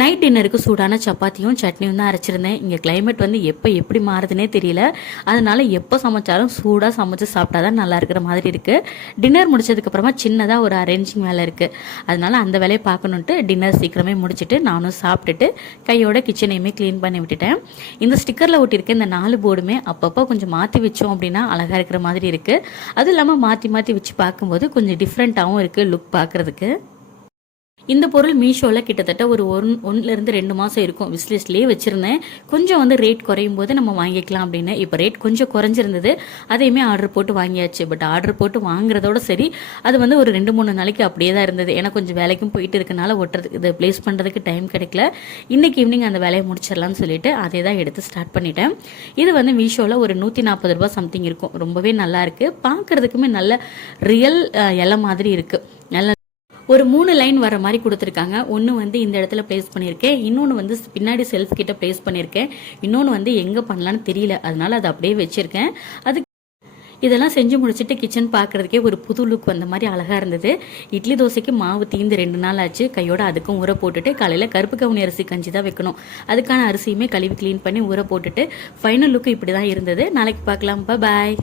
Night டின்னருக்கு சூடான சப்பாத்தியும் சட்னியும் தான் அரைச்சிருந்தேன். இங்கே கிளைமேட் வந்து எப்போ எப்படி மாறுதுன்னே தெரியல. அதனால எப்போ சமைச்சாலும் சூடாக சமைச்சு சாப்பிட்டா தான் நல்லா இருக்கிற மாதிரி இருக்குது. டின்னர் முடிச்சதுக்கப்புறமா சின்னதாக ஒரு அரேஞ்சிங் வேலை இருக்குது. அதனால அந்த வேலையை பார்க்கணுன்ட்டு டின்னர் சீக்கிரமே முடிச்சுட்டு நானும் சாப்பிட்டுட்டு கையோட கிச்சனையுமே க்ளீன் பண்ணி விட்டுட்டேன். இந்த ஸ்டிக்கரில் ஒட்டியிருக்க இந்த 4 போர்டுமே அப்பப்போ கொஞ்சம் மாற்றி வச்சோம் அப்படின்னா அழகாக இருக்கிற மாதிரி இருக்குது. அதுவும் இல்லாமல் மாற்றி மாற்றி வச்சு பார்க்கும்போது கொஞ்சம் டிஃப்ரெண்ட்டாகவும் இருக்குது லுக் பார்க்குறதுக்கு. இந்த பொருள் மீஷோவில் கிட்டத்தட்ட ஒரு 1 2 மாதம் இருக்கும். விஸ்லிஸ்ட்லேயே வச்சுருந்தேன். கொஞ்சம் வந்து ரேட் குறையும் போது நம்ம வாங்கிக்கலாம் அப்படின்னு. இப்போ ரேட் கொஞ்சம் குறைஞ்சிருந்தது. அதையுமே ஆர்டர் போட்டு வாங்கியாச்சு. பட் ஆர்டர் போட்டு வாங்குறதோட சரி, அது வந்து ஒரு 2-3 நாளைக்கு அப்படியே தான் இருந்தது. ஏன்னா கொஞ்சம் வேலைக்கும் போயிட்டு இருக்கனால ஒட்டுறதுக்கு இதை ப்ளேஸ் பண்ணுறதுக்கு டைம் கிடைக்கல. இன்னைக்கு ஈவினிங் அந்த வேலையை முடிச்சிடலாம்னு சொல்லிட்டு அதே தான் எடுத்து ஸ்டார்ட் பண்ணிட்டேன். இது வந்து மீஷோவில் ஒரு 140 ரூபா சம்திங் இருக்கும். ரொம்பவே நல்லா இருக்குது. பார்க்குறதுக்குமே நல்ல ரியல் இலை மாதிரி இருக்குது. நல்ல ஒரு 3 லைன் வர மாதிரி கொடுத்துருக்காங்க. ஒன்று வந்து இந்த இடத்துல ப்ளேஸ் பண்ணியிருக்கேன், இன்னொன்று வந்து பின்னாடி செல்ஃப் கிட்ட ப்ளேஸ் பண்ணியிருக்கேன், இன்னொன்று வந்து எங்கே பண்ணலான்னு தெரியல, அதனால அதை அப்படியே வச்சுருக்கேன். அது இதெல்லாம் செஞ்சு முடிச்சுட்டு கிச்சன் பார்க்குறதுக்கே ஒரு புது லுக் வந்த மாதிரி அழகாக இருந்தது. இட்லி தோசைக்கு மாவு தீந்து 2 நாள் ஆச்சு. கையோட அதுக்கும் ஊற போட்டுட்டு காலையில் கருப்பு கவுனி அரிசி கஞ்சி தான் வைக்கணும். அதுக்கான அரிசியுமே கழுவி க்ளீன் பண்ணி ஊற போட்டுட்டு ஃபைனல் லுக்கு இப்படி தான் இருந்தது. நாளைக்கு பார்க்கலாம். பாய்.